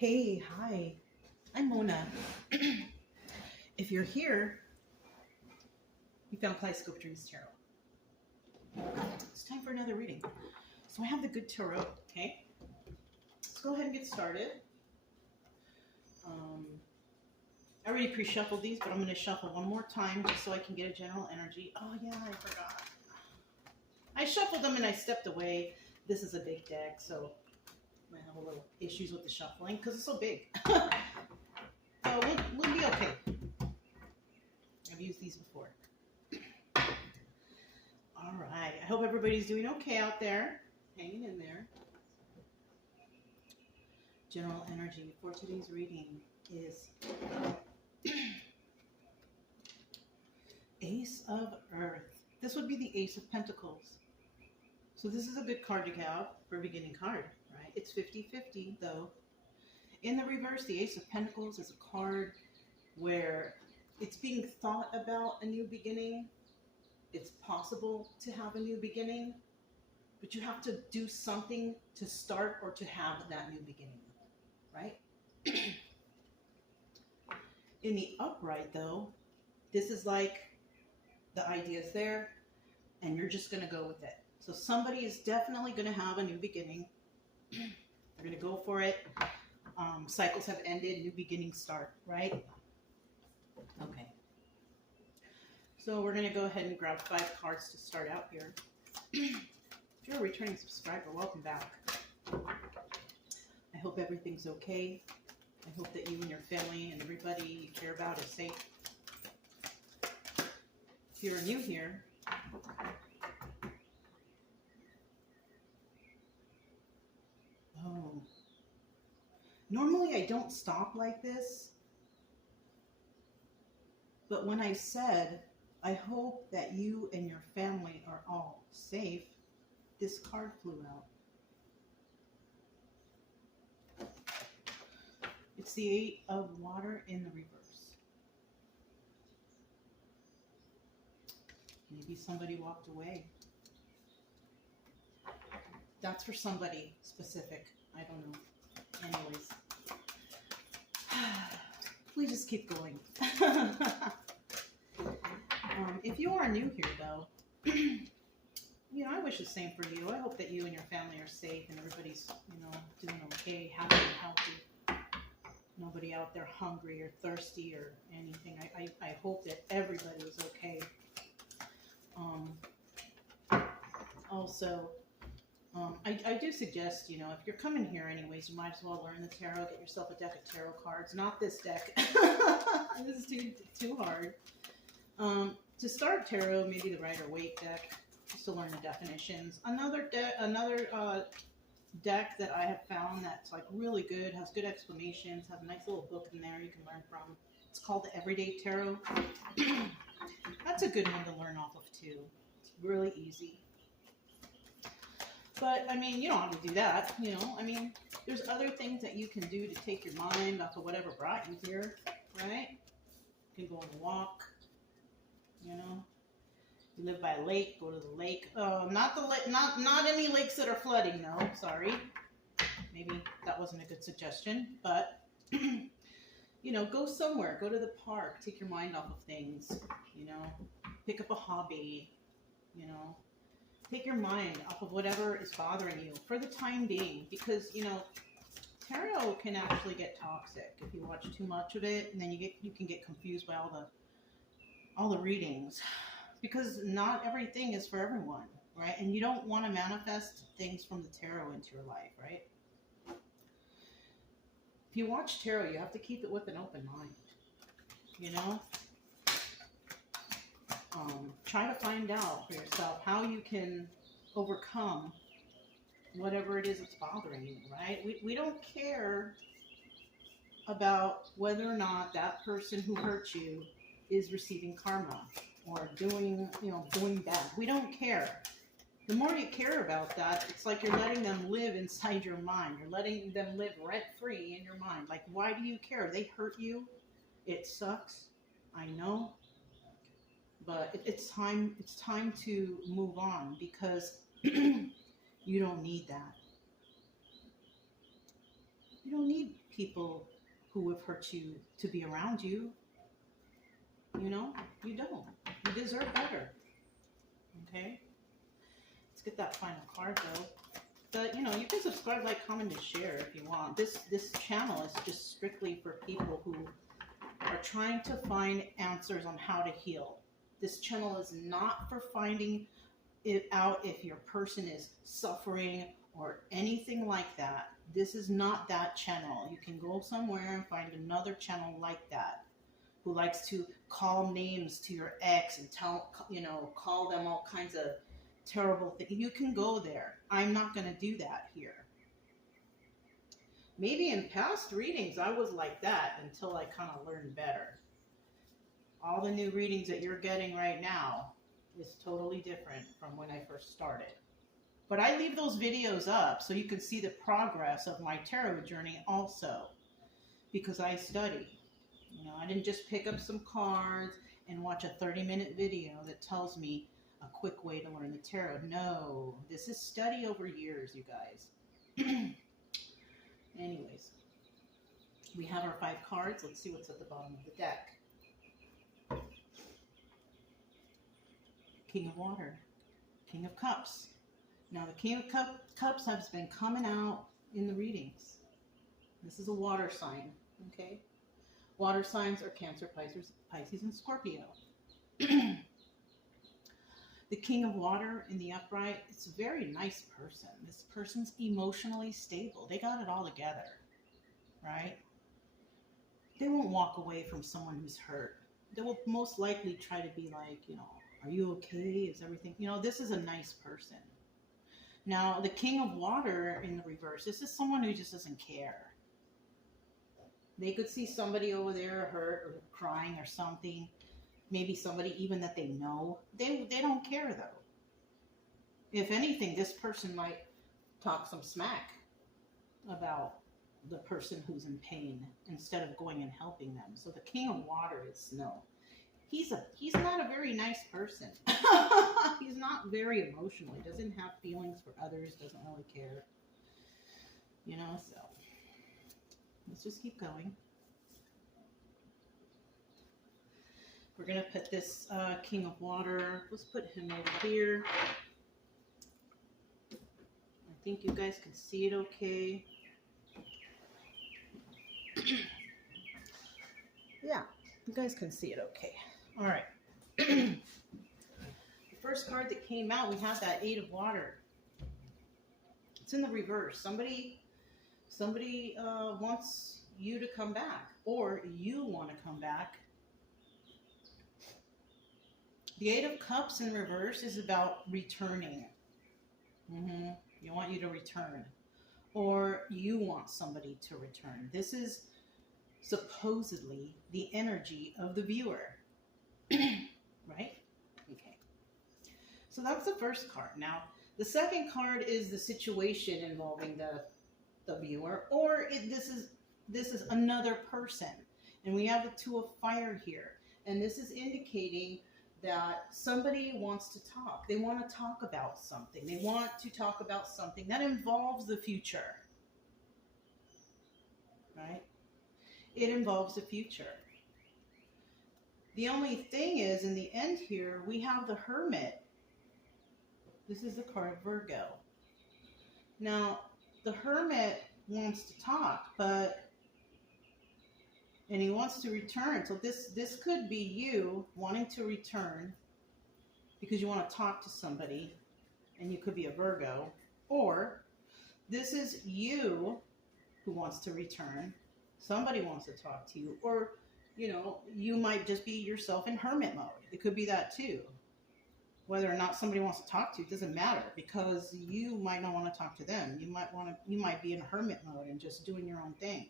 Hey, hi, I'm Mona. If you're here, you found Kaleidoscope Dreams Tarot. It's time for another reading. So I have the good tarot, okay? Let's go ahead and get started. I already pre-shuffled these, but I'm going to shuffle one more time just so I can get a general energy. Oh yeah, I forgot. I shuffled them and I stepped away. This is a big deck, so I might have a little issues with the shuffling because it's so big. So we'll be okay. I've used these before. All right. I hope everybody's doing okay out there. Hanging in there. General energy for today's reading is Ace of Earth. This would be the Ace of Pentacles. So this is a good card to have for a beginning card, right? It's 50-50 though. In the reverse, the Ace of Pentacles is a card where it's being thought about a new beginning. It's possible to have a new beginning, but you have to do something to start or to have that new beginning, right? In the upright though, this is like the idea's there and you're just going to go with it. So somebody is definitely going to have a new beginning. They're going to go for it. Cycles have ended, new beginnings start, right? Okay. So we're going to go ahead and grab 5 cards to start out here. If you're a returning subscriber, welcome back. I hope everything's okay. I hope that you and your family and everybody you care about is safe. If you're new here, oh, normally I don't stop like this, but when I said, I hope that you and your family are all safe, this card flew out. It's the 8 of Water in the reverse. Maybe somebody walked away. That's for somebody specific. I don't know. Anyways. We just keep going. If you are new here, though, you know, I wish the same for you. I hope that you and your family are safe and everybody's, you know, doing okay, happy and healthy. Nobody out there hungry or thirsty or anything. I hope that everybody is okay. Also, I do suggest, you know, if you're coming here anyways, you might as well learn the tarot, get yourself a deck of tarot cards. Not this deck. This is too hard. To start tarot, maybe the Rider-Waite deck, just to learn the definitions. Another deck that I have found that's like really good, has good explanations, has a nice little book in there you can learn from. It's called the Everyday Tarot. That's a good one to learn off of too. It's really easy. But, I mean, you don't have to do that, you know. I mean, there's other things that you can do to take your mind off of whatever brought you here, right? You can go on a walk, you know. You live by a lake, go to the lake. Not the lake, not any lakes that are flooding, though. Sorry. Maybe that wasn't a good suggestion, but you know, go somewhere. Go to the park. Take your mind off of things. You know, pick up a hobby. You know, take your mind off of whatever is bothering you for the time being, because you know, tarot can actually get toxic if you watch too much of it, and then you can get confused by all the readings. Because not everything is for everyone, right? And you don't want to manifest things from the tarot into your life, right? If you watch tarot, you have to keep it with an open mind, you know? Try to find out for yourself how you can overcome whatever it is that's bothering you, right? We don't care about whether or not that person who hurt you is receiving karma or doing bad. We don't care. The more you care about that, it's like you're letting them live inside your mind. You're letting them live rent-free in your mind. Like, why do you care? They hurt you. It sucks. I know. But it's time to move on, because you don't need that. You don't need people who have hurt you to be around you. You know, you don't. You deserve better. Okay? Let's get that final card though. But you know, you can subscribe, like, comment, and share if you want. This channel is just strictly for people who are trying to find answers on how to heal. This channel is not for finding it out if your person is suffering or anything like that. This is not that channel. You can go somewhere and find another channel like that, who likes to call names to your ex and tell, you know, call them all kinds of terrible things. You can go there. I'm not going to do that here. Maybe in past readings I was like that until I kind of learned better. All the new readings that you're getting right now is totally different from when I first started. But I leave those videos up so you can see the progress of my tarot journey also, because I study. You know, I didn't just pick up some cards and watch a 30-minute video that tells me a quick way to learn the tarot. No, this is study over years, you guys. Anyways, we have our 5 cards. Let's see what's at the bottom of the deck. King of Water, King of Cups. Now the King of Cups has been coming out in the readings. This is a water sign, okay? Water signs are Cancer, Pisces, and Scorpio. The King of Water in the upright, it's a very nice person. This person's emotionally stable. They got it all together, right? They won't walk away from someone who's hurt. They will most likely try to be like, you know, are you okay? Is everything, you know, this is a nice person. Now, the King of Water in the reverse, this is someone who just doesn't care. They could see somebody over there hurt or crying or something. Maybe somebody even that they know. They don't care though. If anything, this person might talk some smack about the person who's in pain instead of going and helping them. So the King of Water is no. He's not a very nice person. He's not very emotional. He doesn't have feelings for others, doesn't really care. You know, so let's just keep going. We're going to put this King of Water, let's put him over here. I think you guys can see it okay. Yeah, you guys can see it okay. All right. The first card that came out, we have that 8 of Water. It's in the reverse. Somebody wants you to come back, or you want to come back. The 8 of Cups in reverse is about returning. You want you to return, or you want somebody to return. This is supposedly the energy of the viewer. Right? Okay. So that's the first card. Now, the second card is the situation involving the viewer, or this is another person. And we have the 2 of Fire here. And this is indicating that somebody wants to talk. They want to talk about something. They want to talk about something that involves the future. Right? It involves the future. The only thing is, in the end here, we have the Hermit. This is the card Virgo. Now, the Hermit wants to talk, and he wants to return. So this could be you wanting to return because you want to talk to somebody, and you could be a Virgo. Or this is you who wants to return. Somebody wants to talk to you. Or, you know, you might just be yourself in hermit mode. It could be that too. Whether or not somebody wants to talk to you, it doesn't matter, because you might not want to talk to them. You might be in hermit mode and just doing your own thing.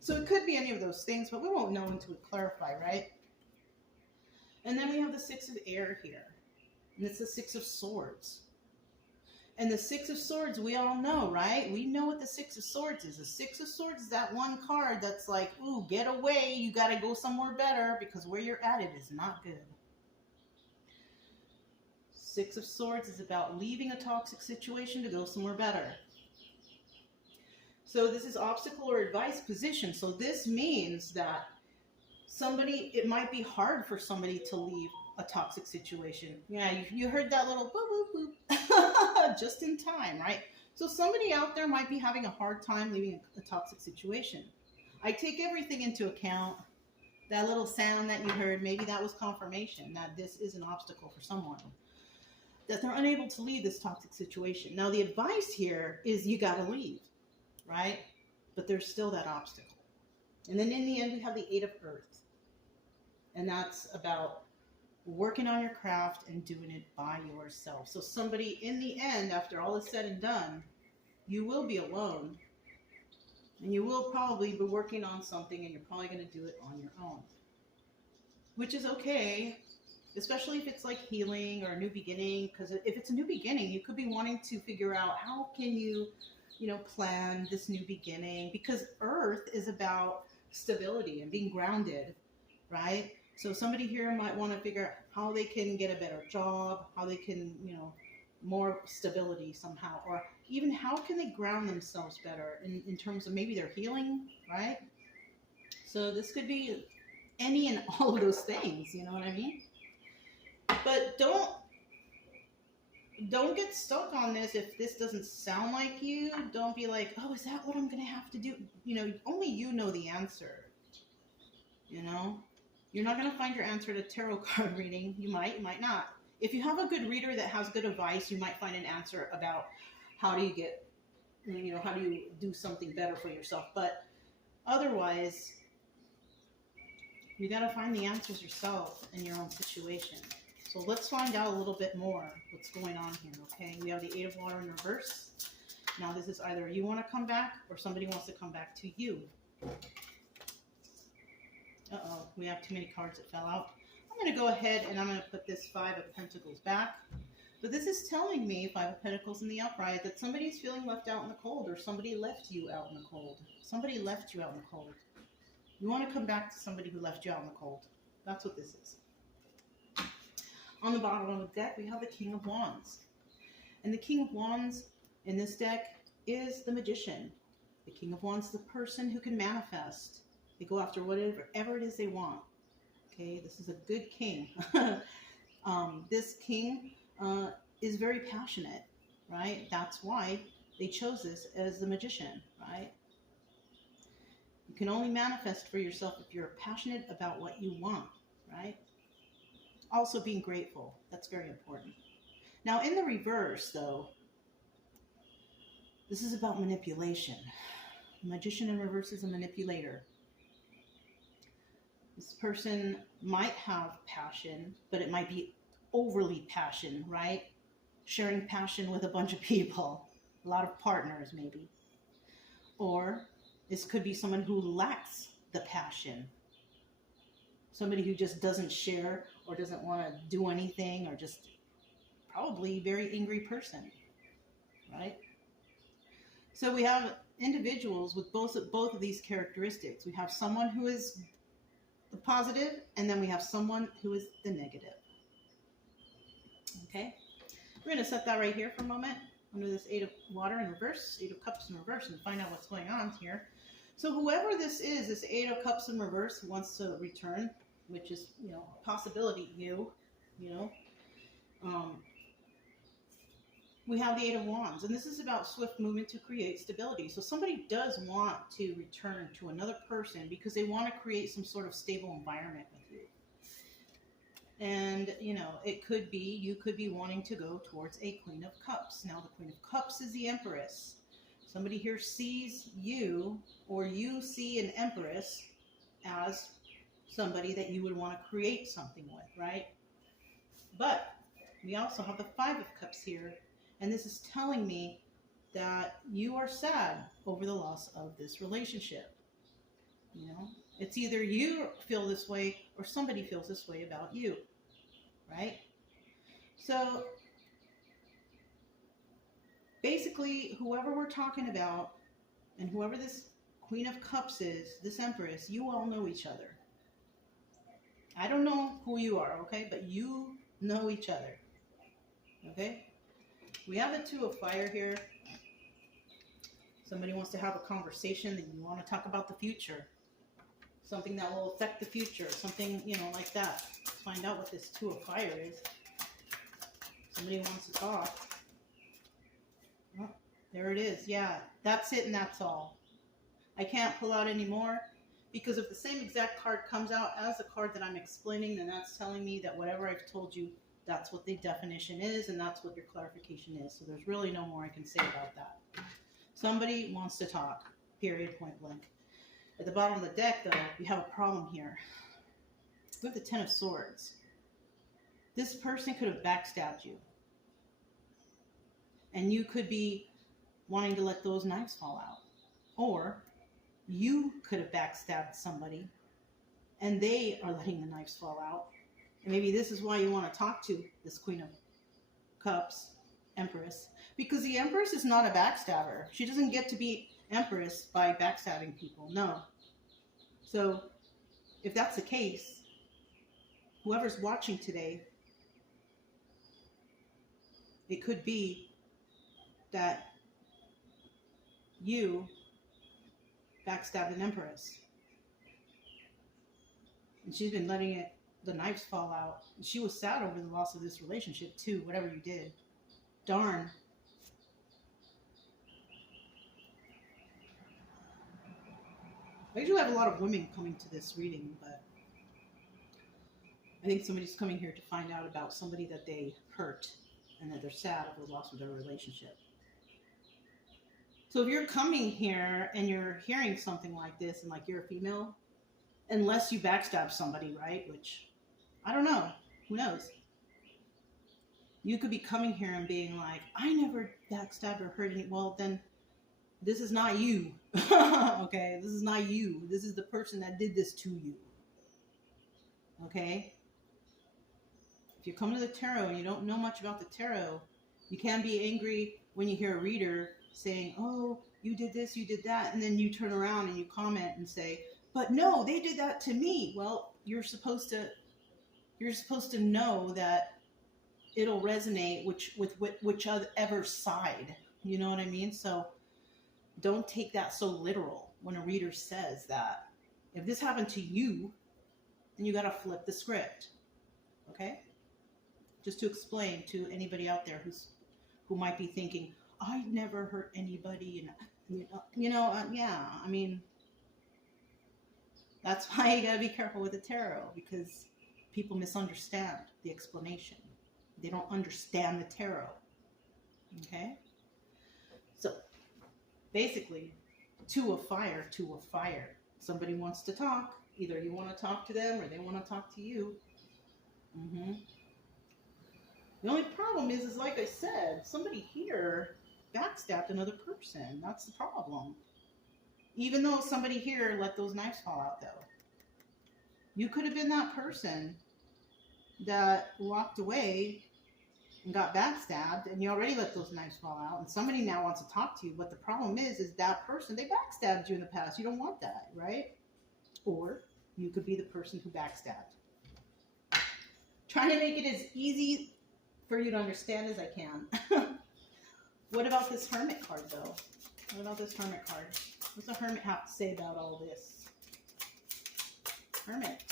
So it could be any of those things, but we won't know until we clarify, right? And then we have the 6 of Air here. And it's the 6 of Swords. And the 6 of Swords, we all know, right? We know what the 6 of Swords is. The 6 of Swords is that one card that's like, ooh, get away. You got to go somewhere better, because where you're at it is not good. 6 of Swords is about leaving a toxic situation to go somewhere better. So this is obstacle or advice position. So this means that somebody, it might be hard for somebody to leave a toxic situation. Yeah, you heard that little boop, boop, boop. Just in time, right? So somebody out there might be having a hard time leaving a toxic situation. I take everything into account. That little sound that you heard, maybe that was confirmation that this is an obstacle for someone, that they're unable to leave this toxic situation. Now, the advice here is you got to leave, right? But there's still that obstacle. And then in the end, we have the Eight of Earth. And that's about working on your craft and doing it by yourself. So somebody, in the end, after all is said and done, you will be alone. And you will probably be working on something, and you're probably going to do it on your own. Which is okay, especially if it's like healing or a new beginning. Because if it's a new beginning, you could be wanting to figure out how can you plan this new beginning. Because Earth is about stability and being grounded, right? So somebody here might want to figure out how they can get a better job, how they can, more stability somehow, or even how can they ground themselves better in terms of maybe their healing, right? So this could be any and all of those things, you know what I mean? But don't get stuck on this if this doesn't sound like you. Don't be like, oh, is that what I'm going to have to do? Only you know the answer, You're not going to find your answer to tarot card reading. You might not. If you have a good reader that has good advice, you might find an answer about how do you get, how do you do something better for yourself. But otherwise, you got to find the answers yourself in your own situation. So let's find out a little bit more what's going on here, okay? We have the Eight of Water in reverse. Now this is either you want to come back or somebody wants to come back to you. Uh-oh, we have too many cards that fell out. I'm going to go ahead and I'm going to put this Five of Pentacles back. But this is telling me, Five of Pentacles in the upright, that somebody's feeling left out in the cold, or somebody left you out in the cold. Somebody left you out in the cold. You want to come back to somebody who left you out in the cold. That's what this is. On the bottom of the deck, we have the King of Wands. And the King of Wands in this deck is the Magician. The King of Wands is the person who can manifest. They go after whatever it is they want. Okay, this is a good king. This king is very passionate, right? That's why they chose this as the Magician, right? You can only manifest for yourself if you're passionate about what you want, right? Also being grateful. That's very important. Now in the reverse, though, this is about manipulation. The Magician in reverse is a manipulator. This person might have passion, but it might be overly passion, right? Sharing passion with a bunch of people, a lot of partners maybe. Or this could be someone who lacks the passion. Somebody who just doesn't share or doesn't want to do anything, or just probably a very angry person, right? So we have individuals with both of these characteristics. We have someone who is the positive, and then we have someone who is the negative. Okay, we're going to set that right here for a moment under this Eight of Water in reverse, Eight of Cups in reverse, and find out what's going on here. So whoever this is, this Eight of Cups in reverse wants to return, which is, a possibility, we have the Eight of Wands, and this is about swift movement to create stability. So somebody does want to return to another person because they want to create some sort of stable environment with you. And, it could be, you could be wanting to go towards a Queen of Cups. Now, the Queen of Cups is the Empress. Somebody here sees you, or you see an Empress as somebody that you would want to create something with, right? But we also have the Five of Cups here. And this is telling me that you are sad over the loss of this relationship. It's either you feel this way or somebody feels this way about you, right? So basically, whoever we're talking about and whoever this Queen of Cups is, this Empress, you all know each other. I don't know who you are, okay? But you know each other, okay? We have the Two of Fire here. Somebody wants to have a conversation, and you want to talk about the future. Something that will affect the future. Something, you know, like that. Let's find out what this Two of Fire is. Somebody wants to talk. Oh, there it is. Yeah, that's it and that's all. I can't pull out any more because if the same exact card comes out as the card that I'm explaining, then that's telling me that whatever I've told you, that's what the definition is and that's what your clarification is. So there's really no more I can say about that. Somebody wants to talk, period, point blank. At the bottom of the deck, though, we have a problem here. We have the Ten of Swords. This person could have backstabbed you. And you could be wanting to let those knives fall out. Or you could have backstabbed somebody and they are letting the knives fall out. And maybe this is why you want to talk to this Queen of Cups, Empress. Because the Empress is not a backstabber. She doesn't get to be Empress by backstabbing people. No. So if that's the case, whoever's watching today, it could be that you backstabbed an Empress. And she's been letting the knives fall out. And she was sad over the loss of this relationship too, whatever you did. Darn. I do have a lot of women coming to this reading, but I think somebody's coming here to find out about somebody that they hurt and that they're sad over the loss of their relationship. So if you're coming here and you're hearing something like this and like you're a female, unless you backstab somebody, right? Which, I don't know. Who knows? You could be coming here and being like, I never backstabbed or hurt any. Well, then this is not you. Okay? This is not you. This is the person that did this to you. Okay? If you come to the tarot and you don't know much about the tarot, you can be angry when you hear a reader saying, oh, you did this, you did that, and then you turn around and you comment and say, but no, they did that to me. Well, you're supposed to know that it'll resonate with whichever side. You know what I mean? So don't take that so literal when a reader says that. If this happened to you, then you got to flip the script. Okay? Just to explain to anybody out there who might be thinking, I never hurt anybody, and yeah, I mean, that's why you gotta be careful with the tarot, because people misunderstand the explanation. They don't understand the tarot. Okay? So, basically, Two of Fire, Two of Fire. Somebody wants to talk. Either you want to talk to them or they want to talk to you. The only problem is like I said, somebody here backstabbed another person. That's the problem. Even though somebody here let those knives fall out, though. You could have been that person that walked away and got backstabbed, and you already let those knives fall out, and somebody now wants to talk to you, but the problem is that person, they backstabbed you in the past. You don't want that, right? Or you could be the person who backstabbed. Trying to make it as easy for you to understand as I can. What about this Hermit card, though? What about this Hermit card? What's the Hermit have to say about all this? Hermit.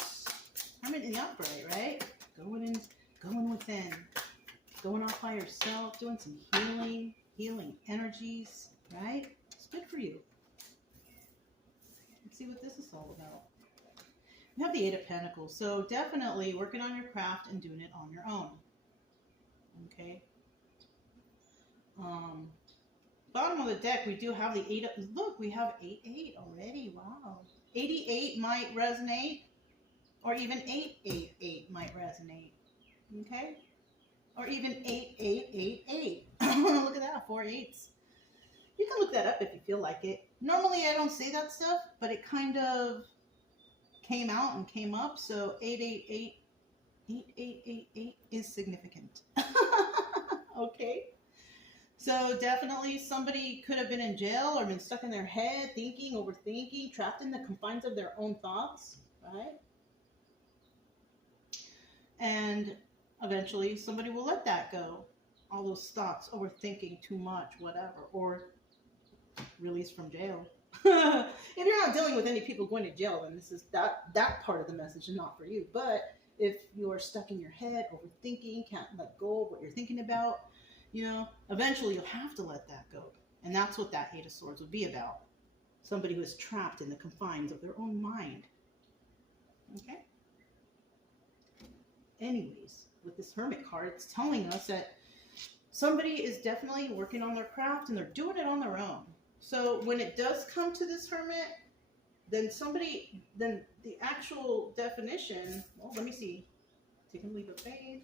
Hermit in the upright, right? Going within. Going off by yourself, doing some healing energies, right? It's good for you. Let's see what this is all about. You have the Eight of Pentacles, so definitely working on your craft and doing it on your own. Okay. Bottom of the deck, we do have the 8. Look, we have 8-8 already. Wow. 88 might resonate, or even 888 might resonate. Okay. Or even 8888. Look at that, 4 8s. You can look that up if you feel like it. Normally, I don't say that stuff, but it kind of came out and came up. So 8888 is significant. Okay. So definitely somebody could have been in jail or been stuck in their head, thinking, overthinking, trapped in the confines of their own thoughts, right? And eventually somebody will let that go. All those thoughts, overthinking too much, whatever. Or released from jail. If you're not dealing with any people going to jail, then this is that part of the message is not for you. But if you're stuck in your head, overthinking, can't let go of what you're thinking about, eventually you'll have to let that go. And that's what that Eight of Swords would be about. Somebody who is trapped in the confines of their own mind. Okay? Anyways, with this Hermit card, it's telling us that somebody is definitely working on their craft and they're doing it on their own. So when it does come to this Hermit, then the actual definition, well, let me see. Taking a leap of faith.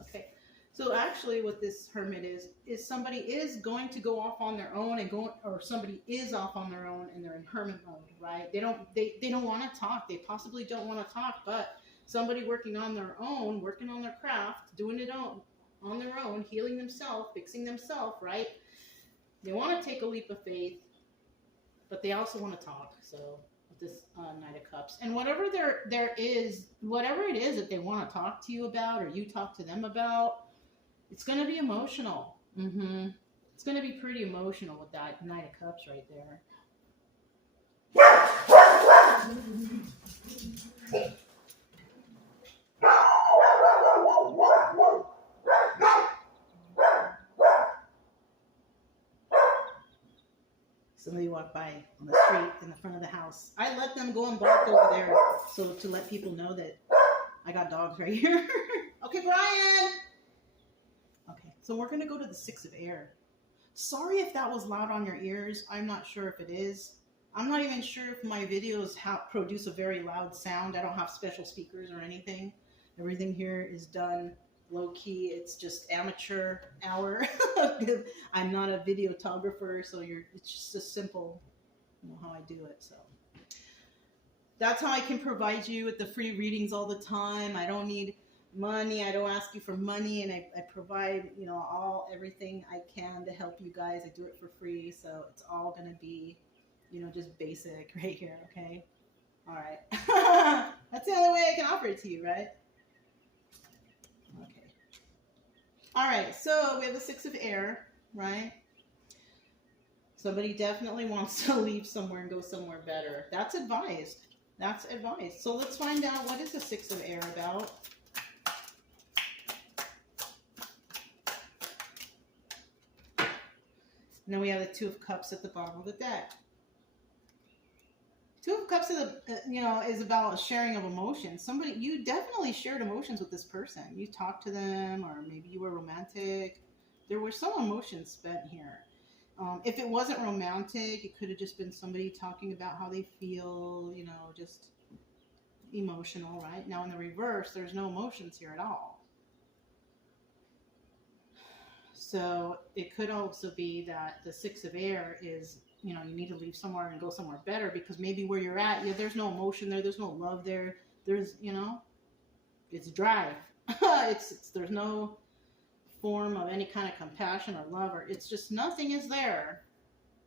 Okay. So actually what this Hermit is somebody is going to go off on their own or somebody is off on their own and they're in hermit mode, right? They don't want to talk. They possibly don't want to talk, but somebody working on their own, working on their craft, doing it on their own, healing themselves, fixing themselves, right? They want to take a leap of faith, but they also want to talk. So with this Knight of Cups, and whatever it is that they want to talk to you about, or you talk to them about, it's going to be emotional. It's going to be pretty emotional with that Knight of Cups right there. Somebody walked by on the street in the front of the house. I let them go and bark over there, so to let people know that I got dogs right here. Okay, Brian. Okay, so we're going to go to the Six of Air. Sorry if that was loud on your ears. I'm not sure if it is. I'm not even sure if my videos produce a very loud sound. I don't have special speakers or anything. Everything here is done low-key. It's just amateur hour. I'm not a videographer, so it's just a simple, how I do it. So that's how I can provide you with the free readings all the time. I don't need money. I don't ask you for money, and I provide, everything I can to help you guys. I do it for free, so it's all going to be, just basic right here, okay? All right. That's the only way I can offer it to you, right? Okay. All right, so we have the Six of Air, right? Somebody definitely wants to leave somewhere and go somewhere better. That's advised. That's advised. So let's find out, what is the Six of Air about? And then we have the Two of Cups at the bottom of the deck. Two of Cups is about sharing of emotions. You definitely shared emotions with this person. You talked to them, or maybe you were romantic. There were some emotions spent here. If it wasn't romantic, it could have just been somebody talking about how they feel, just emotional, right? Now in the reverse, there's no emotions here at all. So it could also be that the Six of Air is, you need to leave somewhere and go somewhere better, because maybe where you're at, there's no emotion there, there's no love there, there's, it's dry. There's no form of any kind of compassion or love, or it's just nothing is there.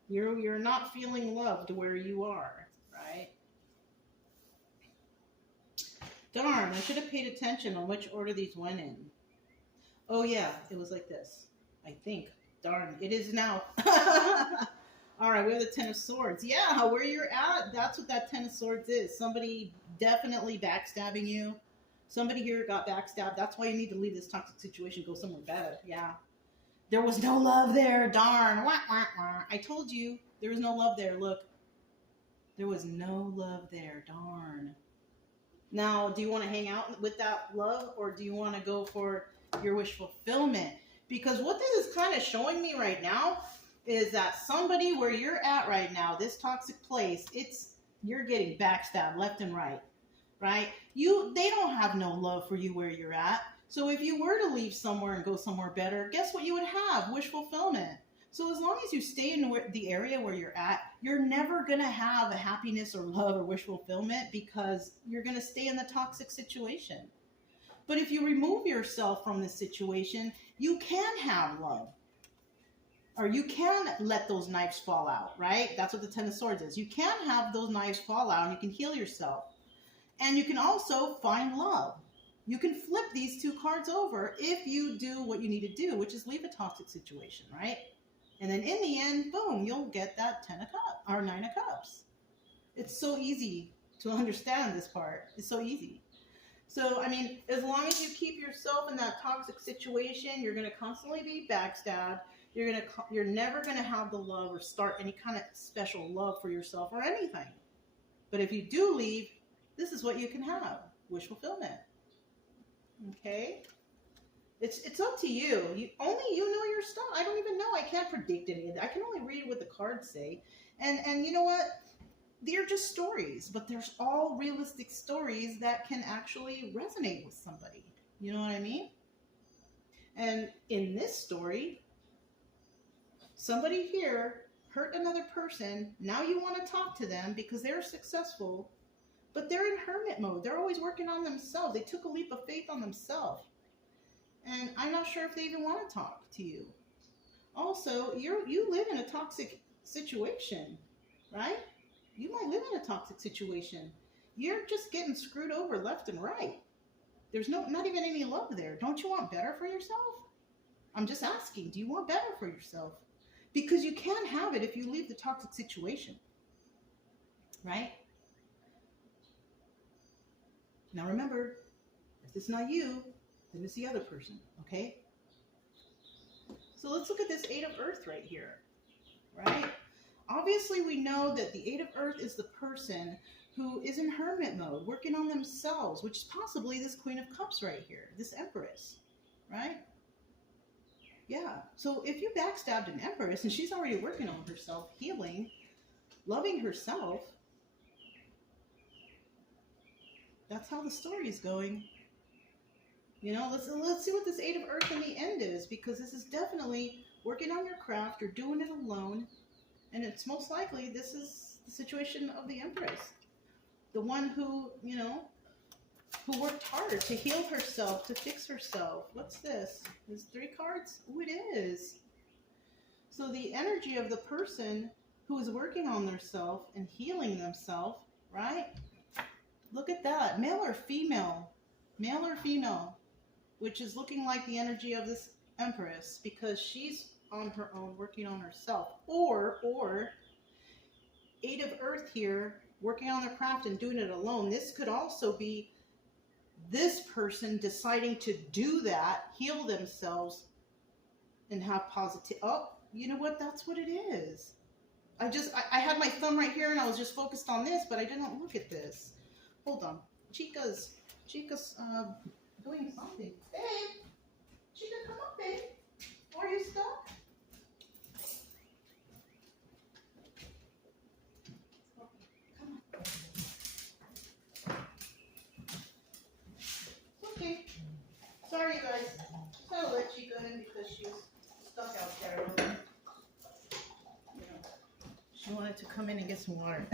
You're not feeling loved where you are, right? Darn, I should have paid attention on which order these went in. Oh yeah, it was like this, I think. Darn, it is now. All right, we have the Ten of Swords. Yeah, where you're at, that's what that Ten of Swords is. Somebody definitely backstabbing you. Somebody here got backstabbed. That's why you need to leave this toxic situation, go somewhere better. Yeah. There was no love there. Darn. Wah, wah, wah. I told you there was no love there. Look. There was no love there. Darn. Now, do you want to hang out with that love, or do you want to go for your wish fulfillment? Because what this is kind of showing me right now is that somebody where you're at right now, this toxic place, you're getting backstabbed left and right, right? They don't have no love for you where you're at. So if you were to leave somewhere and go somewhere better, guess what you would have? Wish fulfillment. So as long as you stay in the area where you're at, you're never going to have a happiness or love or wish fulfillment, because you're going to stay in the toxic situation. But if you remove yourself from this situation, you can have love. Or you can let those knives fall out, right? That's what the Ten of Swords is. You can have those knives fall out, and you can heal yourself. And you can also find love. You can flip these two cards over if you do what you need to do, which is leave a toxic situation, right? And then in the end, boom, you'll get that 10 of cups or 9 of cups. It's so easy to understand this part. It's so easy. So, I mean, as long as you keep yourself in that toxic situation, you're going to constantly be backstabbed. You're never going to have the love or start any kind of special love for yourself or anything. But if you do leave, this is what you can have. Wish fulfillment. Okay? It's up to you. Only you know your stuff. I don't even know. I can't predict any of that. I can only read what the cards say. And you know what? They're just stories, but there's all realistic stories that can actually resonate with somebody. You know what I mean? And in this story, somebody here hurt another person. Now you want to talk to them because they're successful, but they're in hermit mode. They're always working on themselves. They took a leap of faith on themselves. And I'm not sure if they even want to talk to you. Also, you live in a toxic situation, right? You might live in a toxic situation. You're just getting screwed over left and right. There's not even any love there. Don't you want better for yourself? I'm just asking, do you want better for yourself? Because you can't have it if you leave the toxic situation, right? Now remember, if it's not you, then it's the other person, okay? So let's look at this 8 of Earth right here, right? Obviously, we know that the 8 of Earth is the person who is in hermit mode, working on themselves, which is possibly this Queen of Cups right here, this Empress, right? Yeah, so if you backstabbed an Empress and she's already working on herself, healing, loving herself, that's how the story is going. You know, let's see what this 8 of Earth in the end is, because this is definitely working on your craft. You're doing it alone. And it's most likely this is the situation of the Empress. The one who, you know, who worked hard to heal herself, to fix herself. What's this? There's 3 cards? Oh, it is. So the energy of the person who is working on themselves and healing themselves, right? Look at that. Male or female? Male or female? Which is looking like the energy of this Empress, because she's on her own, working on herself. Or 8 of Earth here, working on their craft and doing it alone. This could also be this person deciding to do that, heal themselves, and have positive. Oh, you know what? That's what it is. I had my thumb right here and I was just focused on this, but I didn't look at this. Hold on. Chica's doing something. Babe! Chica, come up, babe. Are you stuck? Okay. Sorry, guys. Just gotta let Chica in because she's stuck out there. You know, she wanted to come in and get some water.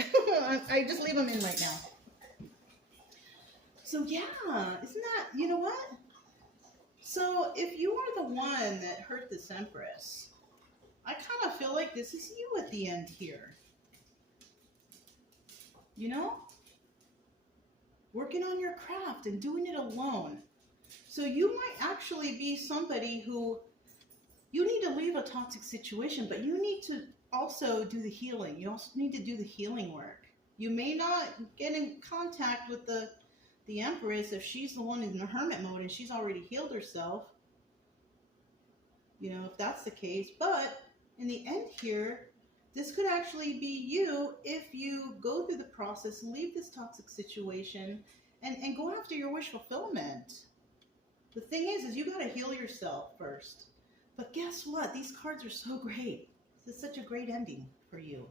I just leave them in right now. So yeah, isn't that, you know what? So if you are the one that hurt this Empress, I kind of feel like this is you at the end here. You know? Working on your craft and doing it alone. So you might actually be somebody who, you need to leave a toxic situation, but you need to also do the healing. You also need to do the healing work. You may not get in contact with the Empress if she's the one in the hermit mode and she's already healed herself. You know, if that's the case. But in the end here, this could actually be you if you go through the process, leave this toxic situation, and go after your wish fulfillment. The thing is you got to heal yourself first. But guess what? These cards are so great. This is such a great ending for you.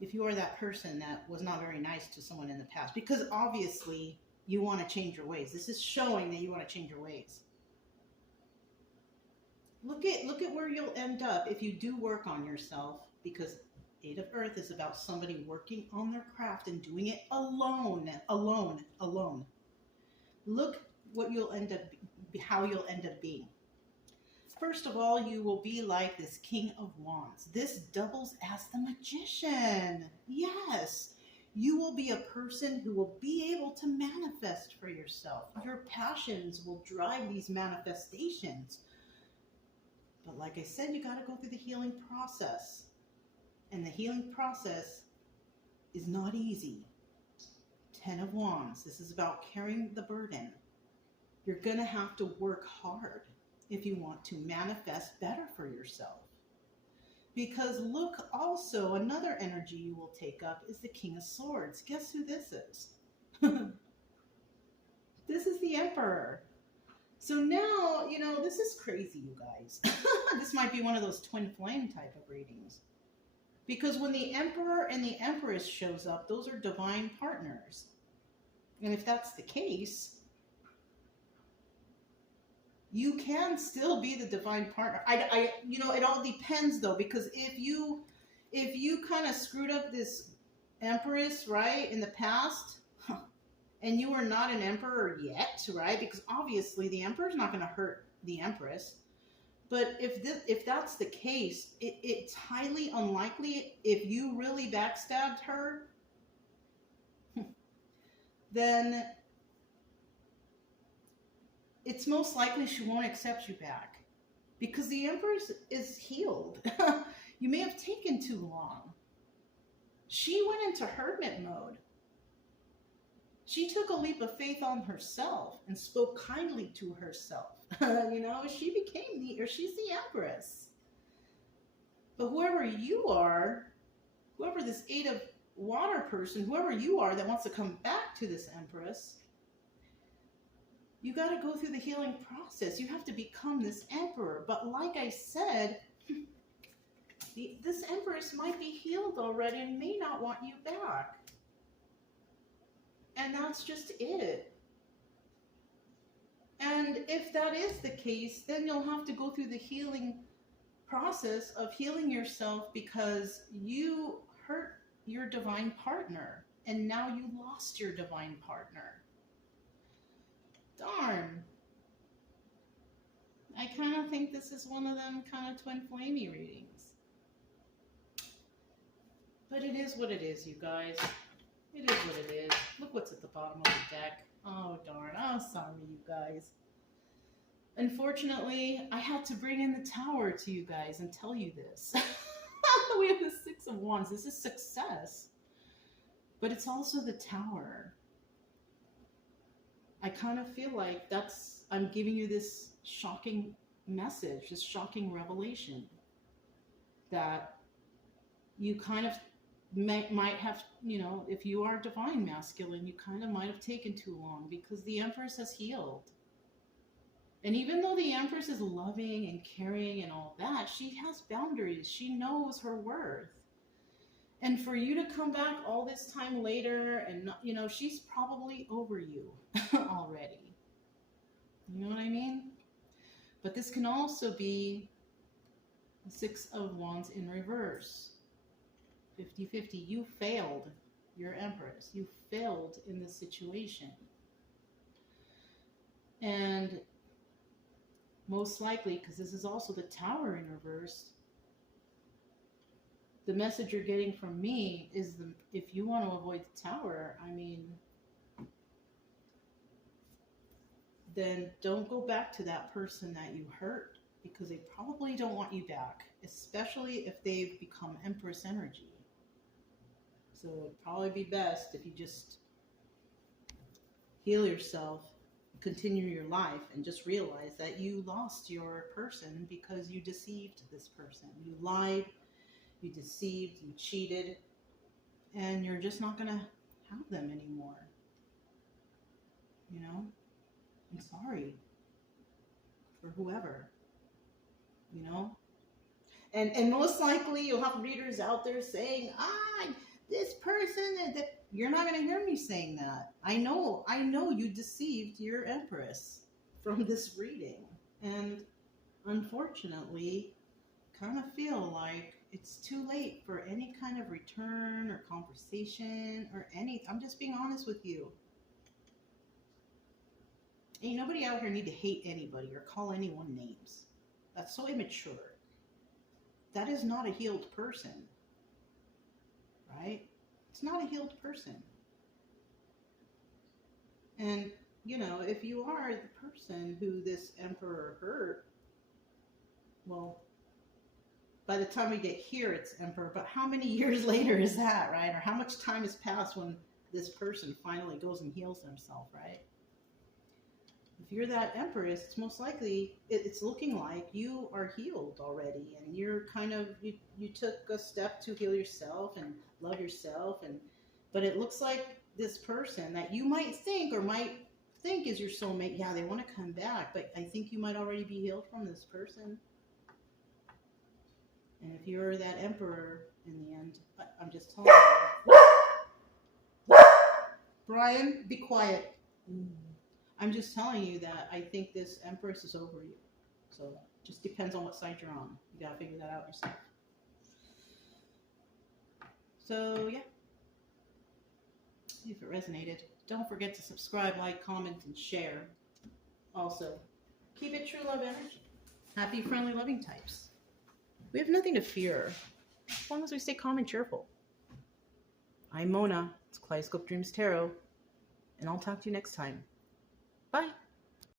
If you are that person that was not very nice to someone in the past. Because obviously you want to change your ways. This is showing that you want to change your ways. Look at where you'll end up if you do work on yourself, because 8 of Earth is about somebody working on their craft and doing it alone. Look what you'll end up, how you'll end up being. First of all, you will be like this King of Wands. This doubles as the Magician. Yes, you will be a person who will be able to manifest for yourself. Your passions will drive these manifestations. But like I said, you got to go through the healing process. And the healing process is not easy. 10 of Wands. This is about carrying the burden. You're going to have to work hard if you want to manifest better for yourself. Because look, also, another energy you will take up is the King of Swords. Guess who this is? This is the Emperor. So now, you know, this is crazy, you guys. This might be one of those twin flame type of readings. Because when the Emperor and the Empress shows up, those are divine partners. And if that's the case, you can still be the divine partner. You know, it all depends though, because if you kind of screwed up this Empress, right, in the past, and you are not an Emperor yet, right? Because obviously the Emperor's not going to hurt the Empress. But if that's the case, it's highly unlikely if you really backstabbed her, then it's most likely she won't accept you back. Because the Empress is healed. You may have taken too long. She went into hermit mode. She took a leap of faith on herself and spoke kindly to herself. You know, she's the Empress. But whoever you are, whoever this 8 of Water person, whoever you are that wants to come back to this Empress, you got to go through the healing process. You have to become this Emperor. But like I said, this Empress might be healed already and may not want you back. And that's just it. And if that is the case, then you'll have to go through the healing process of healing yourself because you hurt your divine partner. And now you lost your divine partner. Darn. I kind of think this is one of them kind of twin flamey readings. But it is what it is, you guys. It is what it is. Look what's at the bottom of the deck. Oh, darn. Oh, sorry, you guys. Unfortunately, I had to bring in the Tower to you guys and tell you this. We have the 6 of Wands. This is success. But it's also the Tower. I kind of feel like I'm giving you this shocking message, this shocking revelation that you kind of might have, you know, if you are divine masculine, you kind of might have taken too long because the Empress has healed. And even though the Empress is loving and caring and all that, she has boundaries. She knows her worth. And for you to come back all this time later and, not, you know, she's probably over you already. You know what I mean? But this can also be the 6 of Wands in reverse. 50-50. You failed your Empress. You failed in this situation. And most likely, because this is also the Tower in reverse, the message you're getting from me is if you want to avoid the Tower, I mean, then don't go back to that person that you hurt because they probably don't want you back, especially if they've become Empress energy. So it'd probably be best if you just heal yourself, continue your life, and just realize that you lost your person because you deceived this person. You lied, you deceived, you cheated, and you're just not going to have them anymore. You know? I'm sorry for whoever, you know? And most likely you'll have readers out there saying, this person, that you're not going to hear me saying that. I know you deceived your Empress from this reading. And unfortunately, kind of feel like it's too late for any kind of return or conversation or anything. I'm just being honest with you. Ain't nobody out here need to hate anybody or call anyone names. That's so immature. That is not a healed person. Right? It's not a healed person. And, you know, if you are the person who this Emperor hurt, well, by the time we get here, it's Emperor. But how many years later is that, right? Or how much time has passed when this person finally goes and heals themselves, right? If you're that Empress, it's most likely, it's looking like you are healed already. And you're kind of, you took a step to heal yourself and love yourself. But it looks like this person that you might think is your soulmate, yeah, they want to come back. But I think you might already be healed from this person. And if you're that Emperor in the end, I'm just telling you. Brian, be quiet. I'm just telling you that I think this Empress is over you. So just depends on what side you're on. You gotta figure that out yourself. So yeah. If it resonated, don't forget to subscribe, like, comment, and share. Also, keep it true love energy. Happy, friendly, loving types. We have nothing to fear, as long as we stay calm and cheerful. I'm Mona, it's Kaleidoscope Dreams Tarot, and I'll talk to you next time. Bye.